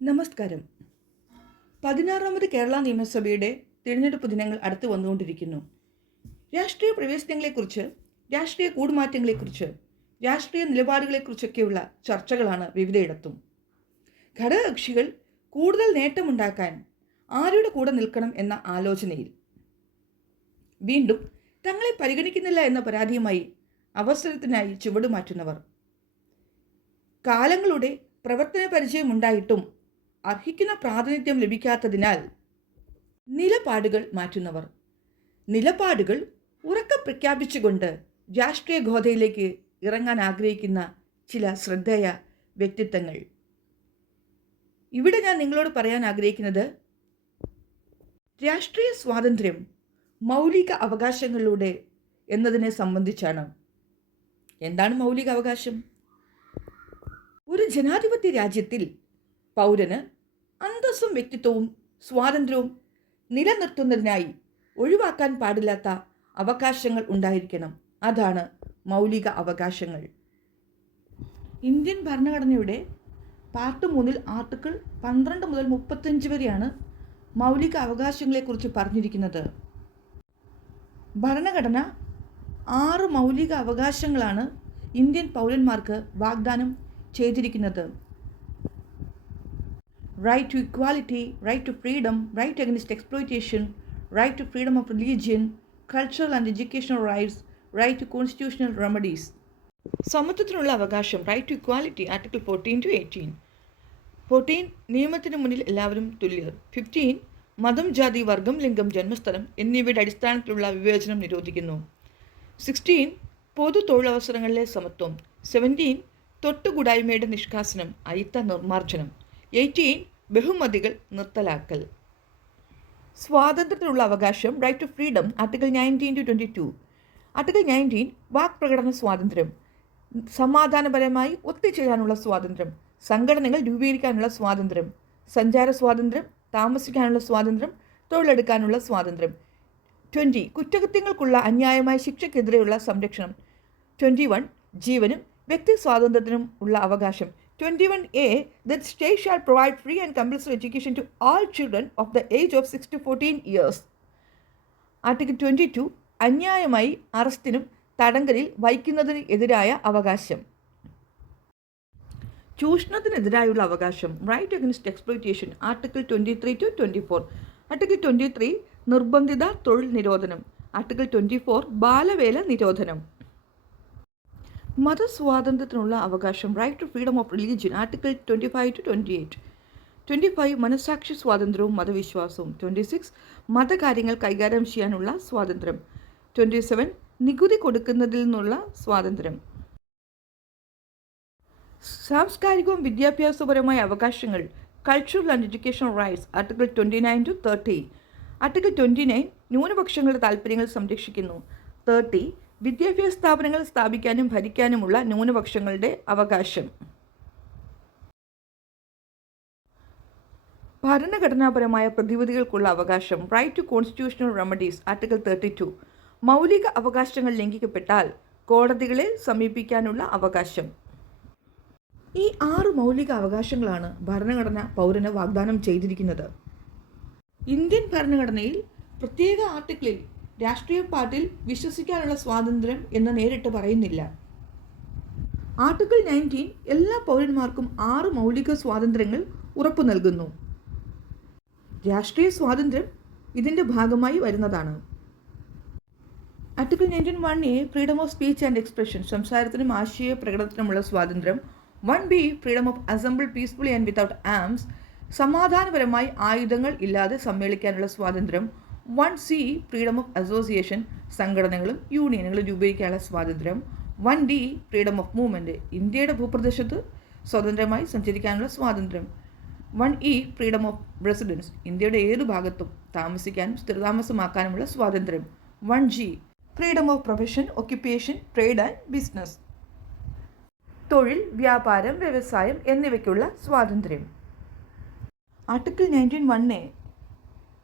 നമസ്കാരം. പതിനാറാമത് കേരള നിയമസഭയുടെ തിരഞ്ഞെടുപ്പ് ദിനങ്ങൾ അടുത്ത് വന്നുകൊണ്ടിരിക്കുന്നു. രാഷ്ട്രീയ പ്രവേശനങ്ങളെക്കുറിച്ച് രാഷ്ട്രീയ കൂടുമാറ്റങ്ങളെക്കുറിച്ച് രാഷ്ട്രീയ നിലപാടുകളെക്കുറിച്ചൊക്കെയുള്ള ചർച്ചകളാണ് വിവിധയിടത്തും. ഘടകകക്ഷികൾ കൂടുതൽ നേട്ടമുണ്ടാക്കാൻ ആരുടെ കൂടെ നിൽക്കണം എന്ന ആലോചനയിൽ. വീണ്ടും തങ്ങളെ പരിഗണിക്കുന്നില്ല എന്ന പരാതിയുമായി അവസരത്തിനായി ചുവടുമാറ്റുന്നവർ. കാലങ്ങളുടെ പ്രവർത്തന പരിചയമുണ്ടായിട്ടും അർഹിക്കുന്ന പ്രാതിനിധ്യം ലഭിക്കാത്തതിനാൽ നിലപാടുകൾ മാറ്റുന്നവർ. നിലപാടുകൾ ഉറക്ക പ്രഖ്യാപിച്ചുകൊണ്ട് രാഷ്ട്രീയ ഗോതയിലേക്ക് ഇറങ്ങാൻ ആഗ്രഹിക്കുന്ന ചില ശ്രദ്ധേയ വ്യക്തിത്വങ്ങൾ. ഇവിടെ ഞാൻ നിങ്ങളോട് പറയാൻ ആഗ്രഹിക്കുന്നത് രാഷ്ട്രീയ സ്വാതന്ത്ര്യം മൗലിക അവകാശങ്ങളിലൂടെ എന്നതിനെ സംബന്ധിച്ചാണ്. എന്താണ് മൗലിക അവകാശം? ഒരു ജനാധിപത്യ രാജ്യത്തിൽ പൗരന് അന്തസ്സും വ്യക്തിത്വവും സ്വാതന്ത്ര്യവും നിലനിർത്തുന്നതിനായി ഒഴിവാക്കാൻ പാടില്ലാത്ത അവകാശങ്ങൾ ഉണ്ടായിരിക്കണം. അതാണ് മൗലിക അവകാശങ്ങൾ. ഇന്ത്യൻ ഭരണഘടനയുടെ പാർട്ട് മൂന്നിൽ ആർട്ടിക്കിൾ പന്ത്രണ്ട് മുതൽ മുപ്പത്തഞ്ച് വരെയാണ് മൗലിക അവകാശങ്ങളെക്കുറിച്ച് പറഞ്ഞിരിക്കുന്നത്. ഭരണഘടന ആറ് മൗലിക അവകാശങ്ങളാണ് ഇന്ത്യൻ പൗരന്മാർക്ക് വാഗ്ദാനം ചെയ്തിരിക്കുന്നത്. Right to equality, right to freedom, right against exploitation, right to freedom of religion, cultural and educational rights, right to constitutional remedies. സമത്വത്തിനുള്ള അവകാശം right to equality article fourteen to eighteen fourteen നിയമത്തിന് മുന്നിൽ എല്ലാവരും തുല്യർ. Fifteen മതം ജാതി വർഗം ലിംഗം ജന്മസ്ഥലം എന്നിവയുടെ അടിസ്ഥാനത്തിലുള്ള വിവേചനം നിരോധിക്കുന്നു. സിക്സ്റ്റീൻ പൊതു തൊഴിലവസരങ്ങളിലെ സമത്വം. സെവന്റീൻ തൊട്ടുകൂടായ്മയുടെ നിഷ്കാസനം അയിത്ത നിർമ്മാർജനം. എയ്റ്റീൻ ബഹുമതികൾ നിർത്തലാക്കൽ. സ്വാതന്ത്ര്യത്തിനുള്ള അവകാശം right to freedom article nineteen to twenty two article nineteen വാക് പ്രകടന സ്വാതന്ത്ര്യം. സമാധാനപരമായി ഒത്തുചേരാനുള്ള സ്വാതന്ത്ര്യം. സംഘടനകൾ രൂപീകരിക്കാനുള്ള സ്വാതന്ത്ര്യം. സഞ്ചാര സ്വാതന്ത്ര്യം താമസിക്കാനുള്ള സ്വാതന്ത്ര്യം തൊഴിലെടുക്കാനുള്ള സ്വാതന്ത്ര്യം. ട്വന്റി കുറ്റകൃത്യങ്ങൾക്കുള്ള അന്യായമായ ശിക്ഷയ്ക്കെതിരെയുള്ള സംരക്ഷണം. ട്വന്റി വൺ ജീവനും വ്യക്തി സ്വാതന്ത്ര്യത്തിനും ഉള്ള അവകാശം. Twenty one A that state shall provide free and compulsory education to all children of the age of six to fourteen years article twenty two അന്യായമായി അറസ്റ്റിനും തടങ്കലിൽ വയ്ക്കുന്നതിന് എതിരായ അവകാശം. ചൂഷണത്തിനെതിരായുള്ള അവകാശം right against exploitation article twenty three to twenty four article twenty three നിർബന്ധിത തൊഴിൽ നിരോധനം. ആർട്ടിക്കിൾ ട്വന്റി ഫോർ ബാലവേല നിരോധനം. മതസ്വാതന്ത്ര്യത്തിനുള്ള അവകാശം right to freedom of religion article twenty five to twenty eight twenty five മനസാക്ഷി സ്വാതന്ത്ര്യവും മതവിശ്വാസവും. ട്വന്റി സിക്സ് മതകാര്യങ്ങൾ കൈകാര്യം ചെയ്യാനുള്ള സ്വാതന്ത്ര്യം. ട്വന്റി സെവൻ നികുതി കൊടുക്കുന്നതിൽ നിന്നുള്ള സ്വാതന്ത്ര്യം. സാംസ്കാരികവും വിദ്യാഭ്യാസപരമായ അവകാശങ്ങൾ cultural and education rights article twenty nine to thirty article twenty nine ന്യൂനപക്ഷങ്ങളുടെ താൽപ്പര്യങ്ങൾ സംരക്ഷിക്കുന്നു. തേർട്ടി വിദ്യാഭ്യാസ സ്ഥാപനങ്ങൾ സ്ഥാപിക്കാനും ഭരിക്കാനുമുള്ള ന്യൂനപക്ഷങ്ങളുടെ അവകാശം. ഭരണഘടനാപരമായ പ്രതിവിധികൾക്കുള്ള അവകാശം right to constitutional remedies article thirty two മൗലിക അവകാശങ്ങൾ ലംഘിക്കപ്പെട്ടാൽ കോടതികളെ സമീപിക്കാനുള്ള അവകാശം. ഈ ആറ് മൗലിക അവകാശങ്ങളാണ് ഭരണഘടന പൗരന് വാഗ്ദാനം ചെയ്തിരിക്കുന്നത്. ഇന്ത്യൻ ഭരണഘടനയിൽ പ്രത്യേക ആർട്ടിക്കിളിൽ രാഷ്ട്രീയ പാർട്ടിയിൽ വിശ്വസിക്കാനുള്ള സ്വാതന്ത്ര്യം എന്ന് നേരിട്ട് പറയുന്നില്ല. ആർട്ടിക്കിൾ നയന്റീൻ എല്ലാ പൗരന്മാർക്കും ആറ് മൗലിക സ്വാതന്ത്ര്യങ്ങൾ ഉറപ്പു നൽകുന്നു. രാഷ്ട്രീയ സ്വാതന്ത്ര്യം ഇതിന്റെ ഭാഗമായി വരുന്നതാണ്. Article nineteen one A freedom of speech and expression സംസാരത്തിനും ആശയ പ്രകടനത്തിനുമുള്ള സ്വാതന്ത്ര്യം one B freedom of assemble peacefully and without arms സമാധാനപരമായി ആയുധങ്ങൾ ഇല്ലാതെ സമ്മേളിക്കാനുള്ള സ്വാതന്ത്ര്യം one C freedom of association സംഘടനകളും യൂണിയനുകളും രൂപീകരിക്കാനുള്ള സ്വാതന്ത്ര്യം. One D freedom of movement ഇന്ത്യയുടെ ഭൂപ്രദേശത്ത് സ്വതന്ത്രമായി സഞ്ചരിക്കാനുള്ള സ്വാതന്ത്ര്യം. One E freedom of residence ഇന്ത്യയുടെ ഏതു ഭാഗത്തും താമസിക്കാനും സ്ഥിരതാമസമാക്കാനുമുള്ള സ്വാതന്ത്ര്യം. One G freedom of profession occupation trade and business. തൊഴിൽ വ്യാപാരം വ്യവസായം എന്നിവയ്ക്കുള്ള സ്വാതന്ത്ര്യം. Article nineteen one A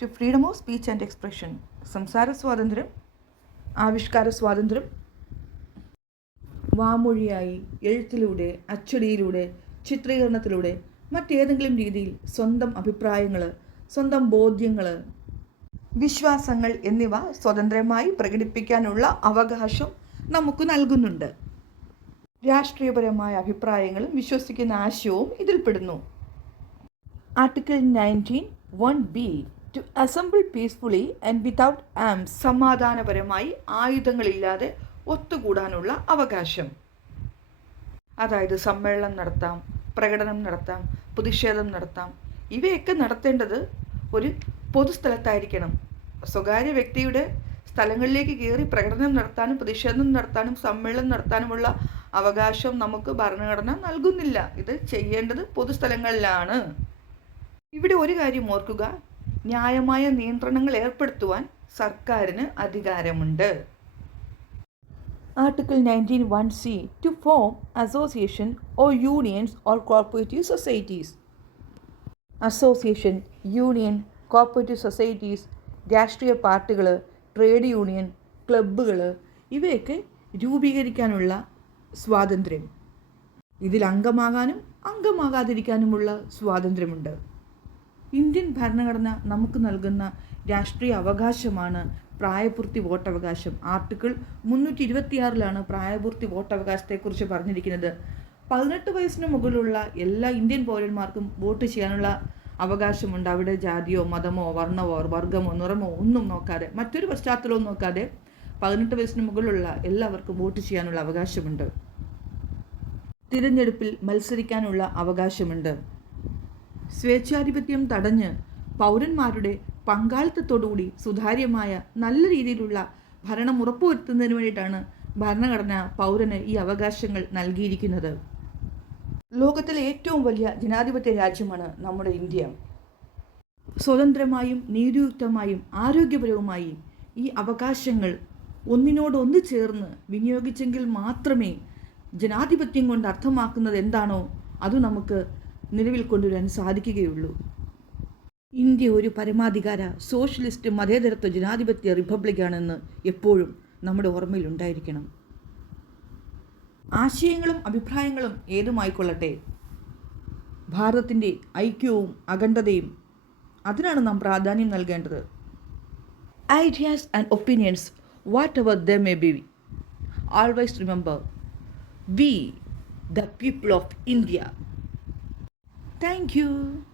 to freedom of speech and expression സംസാര സ്വാതന്ത്ര്യം ആവിഷ്കാര സ്വാതന്ത്ര്യം വാമൊഴിയായി എഴുത്തിലൂടെ അച്ചടിയിലൂടെ ചിത്രീകരണത്തിലൂടെ മറ്റേതെങ്കിലും രീതിയിൽ സ്വന്തം അഭിപ്രായങ്ങൾ സ്വന്തം ബോധ്യങ്ങൾ വിശ്വാസങ്ങൾ എന്നിവ സ്വതന്ത്രമായി പ്രകടിപ്പിക്കാനുള്ള അവകാശം നമുക്ക് നൽകുന്നുണ്ട്. രാഷ്ട്രീയപരമായ അഭിപ്രായങ്ങളും വിശ്വസിക്കുന്ന ആശയവും ഇതിൽപ്പെടുന്നു. Article nineteen one B. To assemble peacefully and without arms സമാധാനപരമായി ആയുധങ്ങളില്ലാതെ ഒത്തുകൂടാനുള്ള അവകാശം. അതായത് സമ്മേളനം നടത്താം പ്രകടനം നടത്താം പ്രതിഷേധം നടത്താം. ഇവയൊക്കെ നടത്തേണ്ടത് ഒരു പൊതുസ്ഥലത്തായിരിക്കണം സ്വകാര്യ വ്യക്തിയുടെ സ്ഥലങ്ങളിലേക്ക് കയറി പ്രകടനം നടത്താനും പ്രതിഷേധം നടത്താനും സമ്മേളനം നടത്താനുമുള്ള അവകാശം നമുക്ക് ഭരണഘടന നൽകുന്നില്ല. ഇത് ചെയ്യേണ്ടത് പൊതുസ്ഥലങ്ങളിലാണ് ഇവിടെ ഒരു കാര്യം ഓർക്കുക. ന്യായമായ നിയന്ത്രണങ്ങൾ ഏർപ്പെടുത്തുവാൻ സർക്കാരിന് അധികാരമുണ്ട്. Article nineteen one C to form association or unions or corporative societies association union corporative societies രാഷ്ട്രീയ പാർട്ടികൾ ട്രേഡ് യൂണിയൻ ക്ലബ്ബുകൾ ഇവയൊക്കെ രൂപീകരിക്കാനുള്ള സ്വാതന്ത്ര്യം. ഇതിൽ അംഗമാകാനും അംഗമാകാതിരിക്കാനുമുള്ള സ്വാതന്ത്ര്യമുണ്ട്. ഇന്ത്യൻ ഭരണഘടന നമുക്ക് നൽകുന്ന രാഷ്ട്രീയ അവകാശമാണ് പ്രായപൂർത്തി വോട്ടവകാശം. ആർട്ടിക്കിൾ മുന്നൂറ്റി ഇരുപത്തിയാറിലാണ് പ്രായപൂർത്തി വോട്ടവകാശത്തെക്കുറിച്ച് പറഞ്ഞിരിക്കുന്നത്. പതിനെട്ട് വയസ്സിന് മുകളിലുള്ള എല്ലാ ഇന്ത്യൻ പൗരന്മാർക്കും വോട്ട് ചെയ്യാനുള്ള അവകാശമുണ്ട്. അവിടെ ജാതിയോ മതമോ വർണമോ വർഗമോ നിറമോ ഒന്നും നോക്കാതെ മറ്റൊരു പശ്ചാത്തലവും നോക്കാതെ പതിനെട്ട് വയസ്സിന് മുകളിലുള്ള എല്ലാവർക്കും വോട്ട് ചെയ്യാനുള്ള അവകാശമുണ്ട്. തിരഞ്ഞെടുപ്പിൽ മത്സരിക്കാനുള്ള അവകാശമുണ്ട്. സ്വേച്ഛാധിപത്യം തടഞ്ഞ് പൗരന്മാരുടെ പങ്കാളിത്തത്തോടുകൂടി സുതാര്യമായ നല്ല രീതിയിലുള്ള ഭരണം ഉറപ്പുവരുത്തുന്നതിന് വേണ്ടിയിട്ടാണ് ഭരണഘടന പൗരന് ഈ അവകാശങ്ങൾ നൽകിയിരിക്കുന്നത്. ലോകത്തിലെ ഏറ്റവും വലിയ ജനാധിപത്യ രാജ്യമാണ് നമ്മുടെ ഇന്ത്യ. സ്വതന്ത്രമായും നീതിയുക്തമായും ആരോഗ്യപരവുമായി ഈ അവകാശങ്ങൾ ഒന്നിനോടൊന്ന് ചേർന്ന് വിനിയോഗിച്ചെങ്കിൽ മാത്രമേ ജനാധിപത്യം കൊണ്ട് അർത്ഥമാക്കുന്നത് എന്താണോ അത് നമുക്ക് നിലവിൽ കൊണ്ടുവരാൻ സാധിക്കുകയുള്ളൂ. ഇന്ത്യ ഒരു പരമാധികാര സോഷ്യലിസ്റ്റ് മതേതരത്വ ജനാധിപത്യ റിപ്പബ്ലിക്കാണെന്ന് എപ്പോഴും നമ്മുടെ ഓർമ്മയിൽ ഉണ്ടായിരിക്കണം. ആശയങ്ങളും അഭിപ്രായങ്ങളും ഏതുമായിക്കൊള്ളട്ടെ? ഭാരതത്തിന്റെ ഐക്യവും അഖണ്ഡതയും അതിനാണ് നാം പ്രാധാന്യം നൽകേണ്ടത്. Ideas and opinions whatever the may be always remember we the people of India Thank you.